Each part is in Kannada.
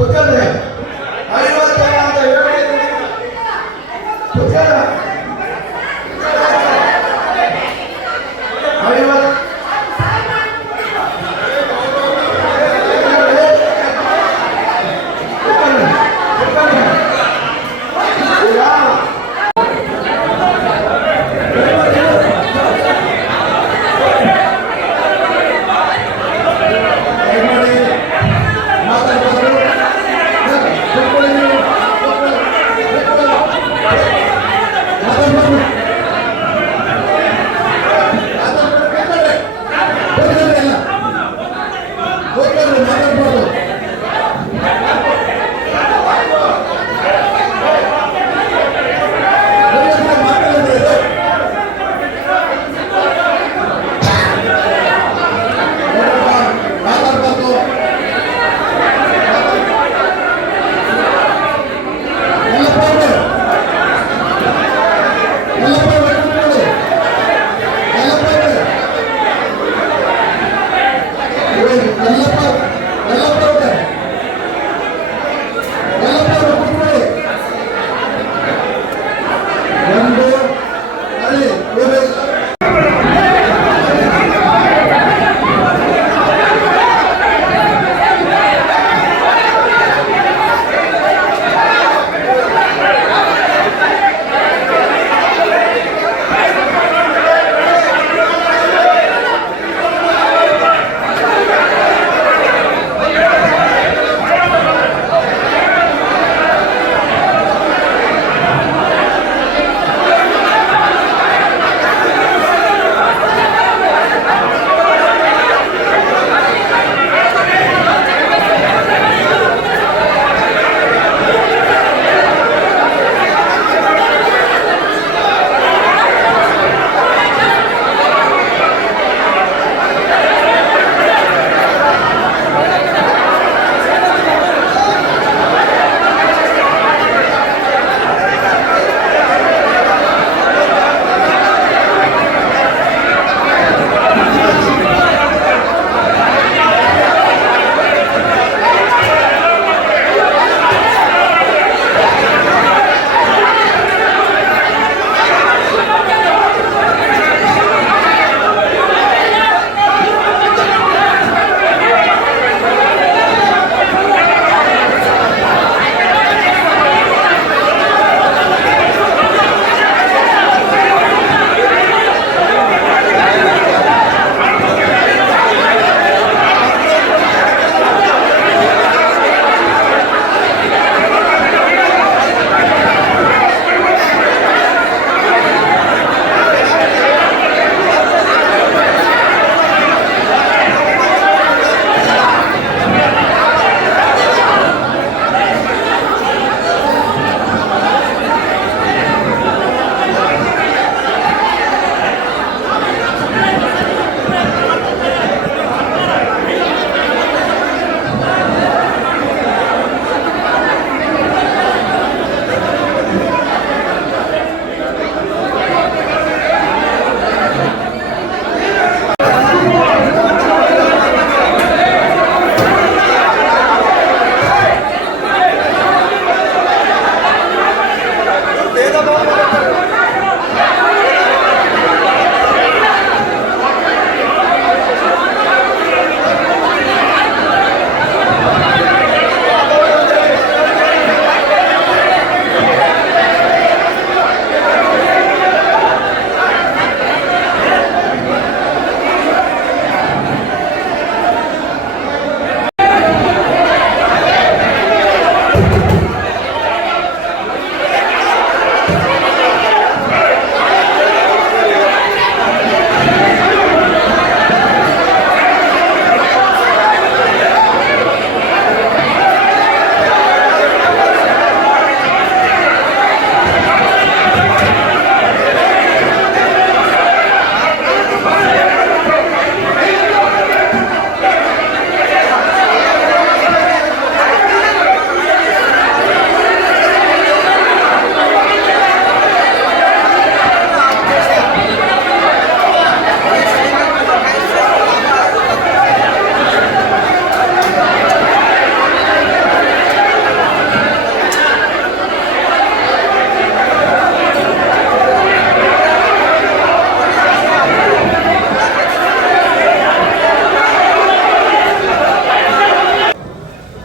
ಕುತ್ಕೊಳ್ಳಿ. 50 ಅಂತ ಹೇಳಿ ಕುತ್ಕೊಳ್ಳ. 50 ಮಾತಾಡ್ಬೋದು.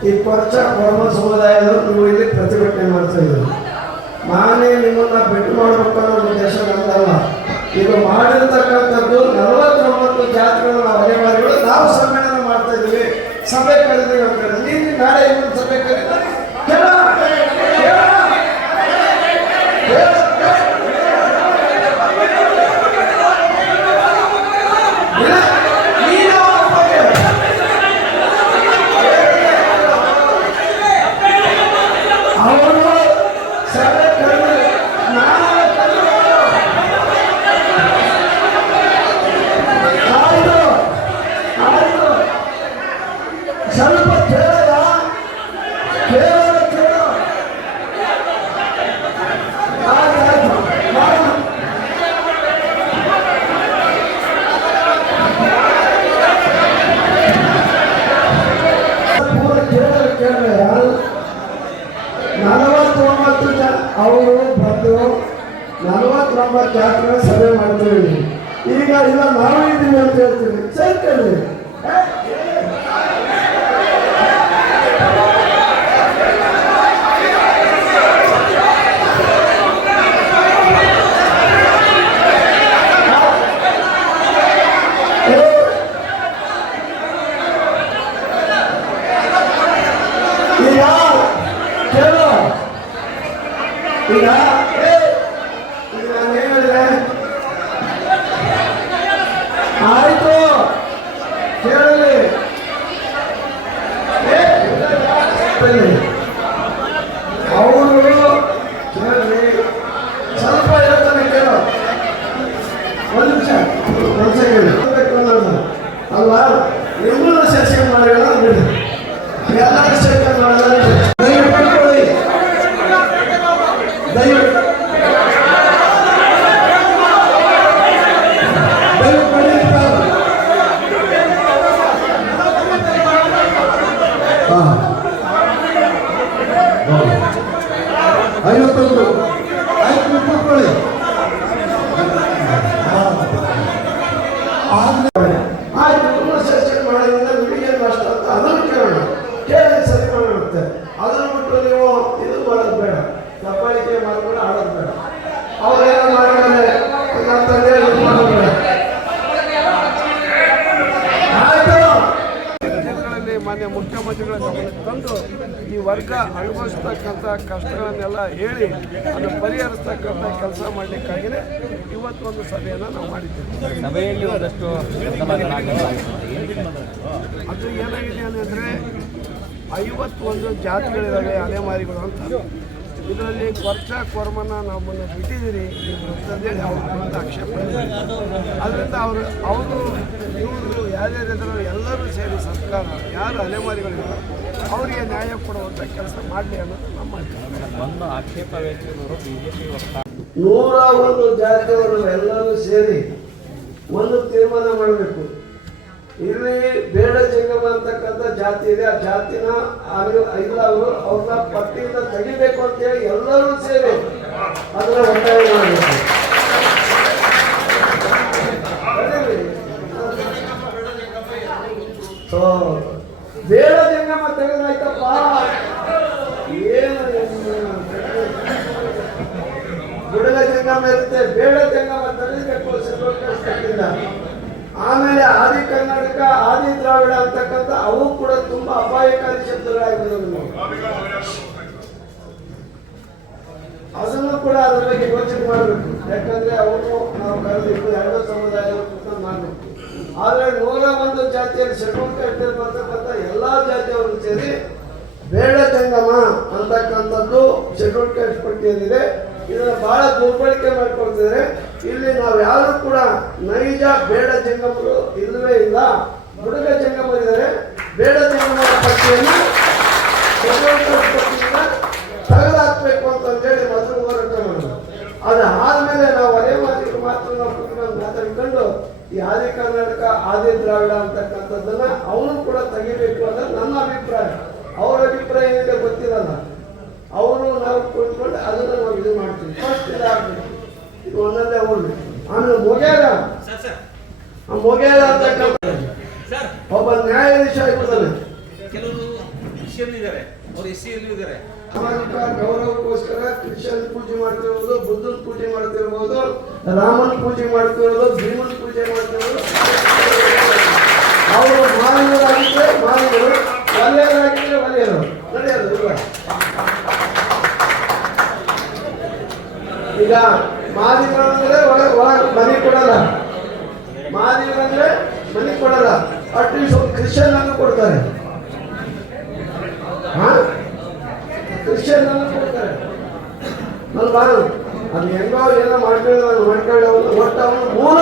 ಈ ಕೊರಚ ಕೊರಮ ಸಮುದಾಯದವರು ನೀವು ಇಲ್ಲಿ ಪ್ರತಿಭಟನೆ ಮಾಡ್ತಾ ಇದ್ದೀರಿ. ನಾನೇ ನಿಮ್ಮನ್ನ ಭೇಟಿ ಮಾಡಬೇಕು ಅನ್ನೋ ಉದ್ದೇಶ ನಮ್ಮದಲ್ಲ. ಈಗ ಮಾಡಿರ್ತಕ್ಕಂಥದ್ದು 49 ಜಾತಿಗಳ ಅಲೆಮಾರಿಗಳು ನಾವು ಸಮ್ಮೇಳನ ಮಾಡ್ತಾ ಇದ್ದೀವಿ, ಸಭೆ ಕರೆದಿವಿ ಅಂತ ಹೇಳಿ ನೀನು ನಾಳೆ ಇನ್ನೊಂದು ಸಭೆ ಕರೀತ ಸ್ವಲ್ಪ ಕೇಳಲ್ಲ, ಕೇಳಲ್ಲ ಕೇಳ ಪೂರ ಕೇಳ ಯಾರು 49 ಜನ ಅವರು ಬಂದು 49 ಜಾತಿಗಳ ಸಭೆ ಮಾಡ್ತೀವಿ. ಈಗ ಇಲ್ಲ ನಾವು ಇದ್ದೀವಿ ಅಂತ ಹೇಳ್ತೀವಿ. ಸರಿ ಕೇಳಿ ಈಗ ನಾನೇನು ಹೇಳಿದೆ ಆಯ್ತು ಕೇಳಲಿ ಅವರು ಕೇಳಲಿ ಸ್ವಲ್ಪ ಹೇಳ್ತಾನೆ ಕೇಳೋ ಒಂದು ನಿಮಿಷ ಅಲ್ವಾ ನಿಮ್ಮನ್ನು ಸೆಷನ್ ಮಾಡಿಲ್ಲ ಬಿಡಿ ಎಲ್ಲರೂ ಸೆಷನ್ ಮಾಡಿದ್ರೆ ಆಯ್ತು ಸೆಷನ್ ಮಾಡೋದ್ರಿಂದ ನಿಮಗೇನು ಅಷ್ಟ ಅಂತ ಅದನ್ನು ಕೇಳೋಣ, ಕೇಳಿ ಸರಿ ಮಾಡಿರುತ್ತೆ. ಅದನ್ನು ಬಿಟ್ಟು ನೀವು ಇದು ಮಾಡೋದು ಬೇಡ, ದಬ್ಬಾಳಿಕೆ ಮಾಡ್ಕೊಂಡು ಆಡೋದು ಬೇಡ. ಅವ್ರೇನೋ ಮಾಡಿದ್ರೆ ಅಂತಂದ್ರೆ ಮಾಡೋದು ಬೇಡ. ಮಾನ್ಯ ಮುಖ್ಯಮಂತ್ರಿಗಳ ಗಮನಕ್ಕೆ ತಂದು ಈ ವರ್ಗ ಅನುಭವಿಸ್ತಕ್ಕಂಥ ಕಷ್ಟಗಳನ್ನೆಲ್ಲ ಹೇಳಿ ಅದನ್ನು ಪರಿಹರಿಸ್ತಕ್ಕಂಥ ಕೆಲಸ ಮಾಡಲಿಕ್ಕಾಗಿಯೇ ಇವತ್ತೊಂದು ಸಭೆಯನ್ನು ನಾವು ಮಾಡಿದ್ದೇವೆ. ಸಭೆಯಲ್ಲಿ ಒಂದಷ್ಟು ಅದು ಏನಾಗಿದೆ ಅಂದರೆ 51 ಜಾತಿಗಳಿದ್ದಾವೆ ಅಲೆಮಾರಿಗಳು ಅಂತ. ಇದರಲ್ಲಿ ಕೊರ್ಚ ಕೊರ್ಮನ ನಮ್ಮನ್ನು ಬಿಟ್ಟಿದ್ದೀರಿ ಅಂತಂದೇಳಿ ಅವ್ರ ಆಕ್ಷೇಪ. ಅದರಿಂದ ಅವರು ಇವರು ಯಾರ್ಯಾರಿದ್ರು ಎಲ್ಲರೂ ಸೇರಿ ಸರ್ಕಾರ ಯಾರು ಅಲೆಮಾರಿಗಳಿಲ್ಲ ಅವರಿಗೆ ನ್ಯಾಯ ಕೊಡುವಂಥ ಕೆಲಸ ಮಾಡಲಿ ಅನ್ನೋದು ನಮ್ಮ ಒಂದು ಆಕ್ಷೇಪ ವ್ಯಕ್ತಿಗಳು ಬಿಜೆಪಿ 101 ಜಾತಿಯವರು ಎಲ್ಲರೂ ಸೇರಿ ಒಂದು ತೀರ್ಮಾನ ಮಾಡಬೇಕು. ಇಲ್ಲಿ ಬೇಡ ಜಂಗಮ ಅಂತಕ್ಕಂಥ ಜಾತಿ ಇದೆ, ಆ ಜಾತಿನ ಇಲ್ಲ ಅವ್ರನ್ನ ಪಟ್ಟಿಯಿಂದ ತೆಗಿಬೇಕು ಅಂತೇಳಿ ಎಲ್ಲರೂ ಸೇರಿ ಅದನ್ನ ಒತ್ತಾಯ ಮಾಡಬೇಕು. ಸೊ ಬೇಡ ಜಂಗಮ ತೆಗೆದಾಯ್ತಪ್ಪ, ಏನು ಬುಡಗ ಜಂಗಮ ಇರುತ್ತೆ, ಬೇಡ ಜಂಗಮ ತೆಗಿಬೇಕು ಸಿದ್ಧೋತ್ಕೃಷ್ಟಿಂದ. ಆಮೇಲೆ ಆದಿ ಕರ್ನಾಟಕ, ಆದಿ ದ್ರಾವಿಡ ಅಂತಕ್ಕಂಥ ಅವು ಕೂಡ ತುಂಬಾ ಅಪಾಯಕಾರಿ ಶಬ್ದಗಳಾಗಿರೋದು. ಅದನ್ನು ಕೂಡ ಅದ್ರ ಬಗ್ಗೆ ಯೋಚನೆ ಮಾಡಬೇಕು. ಯಾಕಂದ್ರೆ ಅವರು ನಾವು ಕರೆದಿದ್ದು 2 ಸಮುದಾಯ ಮಾಡಬೇಕು. ಆದ್ರೆ 101 ಜಾತಿಯಲ್ಲಿ ಶೆಡ್ಯೂಲ್ ಕಾಸ್ಟ್ ಬರ್ತಕ್ಕಂಥ ಎಲ್ಲಾ ಜಾತಿಯವರು ಸೇರಿ ಬೇಡ ಜಂಗಮ ಅಂತಕ್ಕಂಥದ್ದು ಶೆಡ್ಯೂಲ್ ಕಾಸ್ಟ್ ಪಟ್ಟಿಯಲ್ಲಿದೆ. ಇದನ್ನ ಬಹಳ ದುರ್ಬಳಕೆ ಮಾಡ್ಕೊಳ್ತಿದ್ದಾರೆ. ಇಲ್ಲಿ ನಾವು ಯಾರು ಕೂಡ ನೈಜ ಬೇಡ ಜಂಗಮರು ಇಲ್ಲವೇ ಇಲ್ಲ, ಬುಡಗ ಜಂಗಮರಿದ್ದಾರೆ. ಬೇಡ ಜಂಗಮರ ಪಟ್ಟಿಯನ್ನು ತೆಗೆದಾಕ್ಬೇಕು ಅಂತಂದೇಳಿ ಮೊದಲು ಹೋರಾಟ ಮಾಡೋದು. ಅದಾದ್ಮೇಲೆ ನಾವು ಅಲೆಮಾರಿಗೆ ಮಾತ್ರ ನಾವು ಮಾತಾಡ್ಕೊಂಡು ಈ ಆದಿ ಕರ್ನಾಟಕ, ಆದಿ ದ್ರಾವಿಡ ಅಂತಕ್ಕಂಥದ್ದನ್ನ ಅವನು ಕೂಡ ತೆಗಿಬೇಕು ಅನ್ನೋದು ನನ್ನ ಅಭಿಪ್ರಾಯ. ಅವರ ಅಭಿಪ್ರಾಯ ಏನಿದೆ ಗೊತ್ತಿರಲ್ಲ. ಅವರು ನಾವು ಕುಳಿತುಕೊಂಡು ಅದನ್ನ ನಾವು ಇದು ಮಾಡ್ತೀವಿ. ಫಸ್ಟ್ ಇದಾಗಬೇಕು, ಇದು ಒಂದೊಂದೇ ಹೋಗ್ಲಿ. ಆಮೇಲೆ ಮೊಗೇರ ಅಂತಕ್ಕಂಥ ಒಬ್ಬ ನ್ಯಾಯಾಧೀಶ ಆಗಿರ್ತಾನೆ. ಕೆಲವರು ಕ್ರಿಶ್ಚಿಯನ್ ಇದ್ದಾರೆ, ಅವ್ರು SC ಯಲ್ಲೂ ಇದ್ದಾರೆ. ಸಾಮಾಜಿಕ ಗೌರವಕ್ಕೋಸ್ಕರ ಕ್ರಿಶ್ಚಿಯನ್ ಪೂಜೆ ಮಾಡ್ತಿರ್ಬೋದು, ಬುದ್ಧನ ಪೂಜೆ ಮಾಡ್ತಿರ್ಬೋದು, ರಾಮನ ಪೂಜೆ ಮಾಡ್ತಿರೋದು, ಭೀಮನ ಪೂಜೆ ಮಾಡ್ತಿರೋದು. ಅವರು ಮಾನವರಾಗಿದ್ದರೆ ಮಾನವರು, ಒಳ್ಳೆಯರಾಗಿದ್ದರೆ ಒಳ್ಳೆಯರು. ನಡೆಯೋದು ಇಲ್ಲ. ಈಗ ಮಾದಿಗರಂದ್ರೆ ಒಳಗೆ ಮನೆ ಕೊಡಲ್ಲ, ಮಾದಿಗರಂದ್ರೆ ಮನೆ ಕೊಡಲ್ಲ, ಅಟ್ಲೀಸ್ಟ್ ಒಂದು ಕ್ರಿಶ್ಚಿಯನ್ ಅನ್ನು ಕೊಡ್ತಾರೆ. ಕ್ರಿಶ್ಚಿಯನ್ ಅನ್ನು ಕೊಡ್ತಾರೆ ಅಲ್ವಾ? ಅದು ಹೆಂಗೋ ಏನೋ ಮಾಡ್ಕೊಳ್ಳೋ ಒಟ್ಟು ಅವನು ಮೂಲ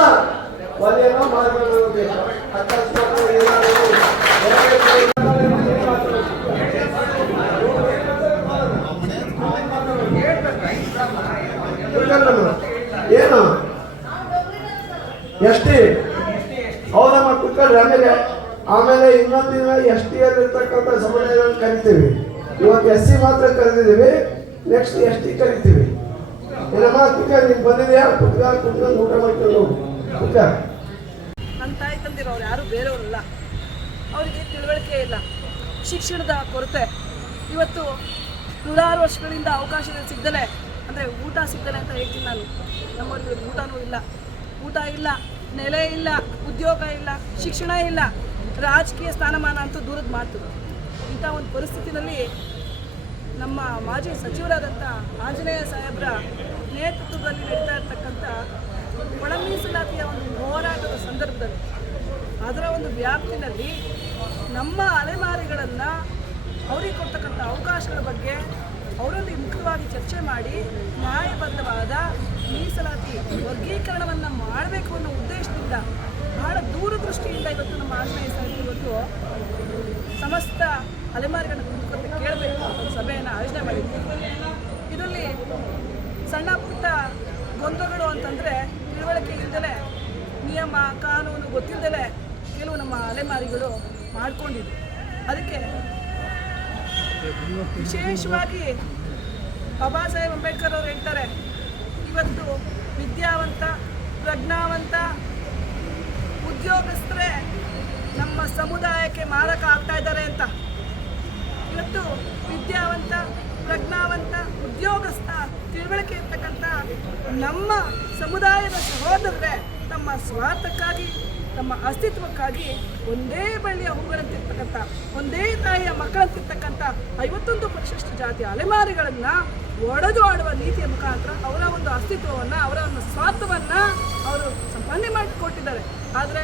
ಒಲೆಯೋ ಮಾಡ್ಕೊಳ್ಳೋದು. ಅಕಸ್ಮಾತ್ ಏನಾದರೂ ಏನು ಎಷ್ಟಿ ಹೌದಮ್ಮ ಕುತ್ಕೊಳ್ರಿ. ಆಮೇಲೆ ಇನ್ನೊಂದಿನ ST ಯಲ್ಲಿರ್ತಕ್ಕಂಥ ಸಮುದಾಯಗಳನ್ನು ಕರಿತೀವಿ. ಇವತ್ತು SC ಮಾತ್ರ ಕರೆದಿದ್ದೀವಿ, ನೆಕ್ಸ್ಟ್ ST ಕರಿತೀವಿ. ಏನಮ್ಮ ಕುಕ್ಕ ನೀನು ಬಂದಿದೆಯಾ? ಕುತ್ಕೊಂಡು ಊಟ ಮಾಡ್ಕೊಂಡು ಹೋಗು. ಕುಕ್ಕ ನನ್ನ ತಾಯಿ ತಂದಿರೋರು ಯಾರು ಬೇರೆಯವರಲ್ಲ, ಅವರಿಗೆ ತಿಳುವಳಿಕೆ ಇಲ್ಲ, ಶಿಕ್ಷಣದ ಕೊರತೆ. ಇವತ್ತು ನೂರಾರು ವರ್ಷಗಳಿಂದ ಅವಕಾಶಗಳು ಸಿಗ್ದಲೆ, ಅಂದರೆ ಊಟ ಸಿಗ್ದಲೆ ಅಂತ ಹೇಳ್ತೀನಿ ನಾನು. ನಮ್ಮವ್ರಿಗೆ ಊಟನೂ ಇಲ್ಲ, ಊಟ ಇಲ್ಲ, ನೆಲೆ ಇಲ್ಲ, ಉದ್ಯೋಗ ಇಲ್ಲ, ಶಿಕ್ಷಣ ಇಲ್ಲ, ರಾಜಕೀಯ ಸ್ಥಾನಮಾನ ಅಂತೂ ದೂರದ ಮಾತು. ಇಂಥ ಒಂದು ಪರಿಸ್ಥಿತಿನಲ್ಲಿ ನಮ್ಮ ಮಾಜಿ ಸಚಿವರಾದಂಥ ಆಂಜನೇಯ ಸಾಹೇಬರ ನೇತೃತ್ವದಲ್ಲಿ ನಡೀತಾ ಇರ್ತಕ್ಕಂಥ ಒಳ ಮೀಸಲಾತಿಯ ಒಂದು ಹೋರಾಟದ ಸಂದರ್ಭದಲ್ಲಿ, ಅದರ ಒಂದು ವ್ಯಾಪ್ತಿನಲ್ಲಿ ನಮ್ಮ ಅಲೆಮಾರಿಗಳನ್ನು ಅವರಿಗೆ ಕೊಡ್ತಕ್ಕಂಥ ಅವಕಾಶಗಳ ಬಗ್ಗೆ ಅವರಲ್ಲಿ ಮುಖ್ಯವಾಗಿ ಚರ್ಚೆ ಮಾಡಿ ನ್ಯಾಯಬದ್ಧವಾದ ಮೀಸಲಾತಿ ವರ್ಗೀಕರಣವನ್ನು ಮಾಡಬೇಕು ಅನ್ನೋ ಉದ್ದೇಶದಿಂದ ಬಹಳ ದೂರದೃಷ್ಟಿಯಿಂದ ಇವತ್ತು ನಮ್ಮ ಆಂಜನೇಯ ಸಾಹೇಬರು ಇವತ್ತು ಸಮಸ್ತ ಅಲೆಮಾರಿಗಳನ್ನ ಕುರಿತು ಕೇಳಬೇಕು ಅಂತ ಸಭೆಯನ್ನು ಆಯೋಜನೆ ಮಾಡಿದ್ದೀವಿ. ಇದರಲ್ಲಿ ಸಣ್ಣ ಪುಟ್ಟ ಗೊಂದಲಗಳು ಅಂತಂದರೆ ತಿಳುವಳಿಕೆ ಇಲ್ಲದೆ, ನಿಯಮ ಕಾನೂನು ಗೊತ್ತಿಲ್ಲದೆ ಕೆಲವು ನಮ್ಮ ಅಲೆಮಾರಿಗಳು ಮಾಡ್ಕೊಂಡಿದ್ರು. ಅದಕ್ಕೆ ವಿಶೇಷವಾಗಿ ಬಾಬಾ ಸಾಹೇಬ್ ಅಂಬೇಡ್ಕರ್ ಅವರು ಹೇಳ್ತಾರೆ, ಇವತ್ತು ವಿದ್ಯಾವಂತ ಪ್ರಜ್ಞಾವಂತ ಉದ್ಯೋಗಸ್ಥರೇ ನಮ್ಮ ಸಮುದಾಯಕ್ಕೆ ಮಾರಕ ಆಗ್ತಾ ಇದ್ದಾರೆ ಅಂತ. ಇವತ್ತು ವಿದ್ಯಾವಂತ ಪ್ರಜ್ಞಾವಂತ ಉದ್ಯೋಗಸ್ಥ ತಿಳುವಳಿಕೆ ಇರ್ತಕ್ಕಂಥ ನಮ್ಮ ಸಮುದಾಯದ ಸಹೋದರರೇ ತಮ್ಮ ಸ್ವಾರ್ಥಕ್ಕಾಗಿ, ತಮ್ಮ ಅಸ್ತಿತ್ವಕ್ಕಾಗಿ ಒಂದೇ ಬಳ್ಳಿಯ ಹೂಗಳಂತಿರ್ತಕ್ಕಂಥ, ಒಂದೇ ತಾಯಿಯ ಮಕ್ಕಳಂತಿರ್ತಕ್ಕಂಥ 51 ಪರಿಶಿಷ್ಟ ಜಾತಿಯ ಅಲೆಮಾರಿಗಳನ್ನು ಒಡೆದು ಆಡುವ ನೀತಿಯ ಮುಖಾಂತರ ಅವರ ಒಂದು ಅಸ್ತಿತ್ವವನ್ನು, ಅವರ ಒಂದು ಸ್ವಾರ್ಥವನ್ನು ಅವರು ಸಂಪಾದನೆ ಮಾಡಿಕೊಟ್ಟಿದ್ದಾರೆ. ಆದರೆ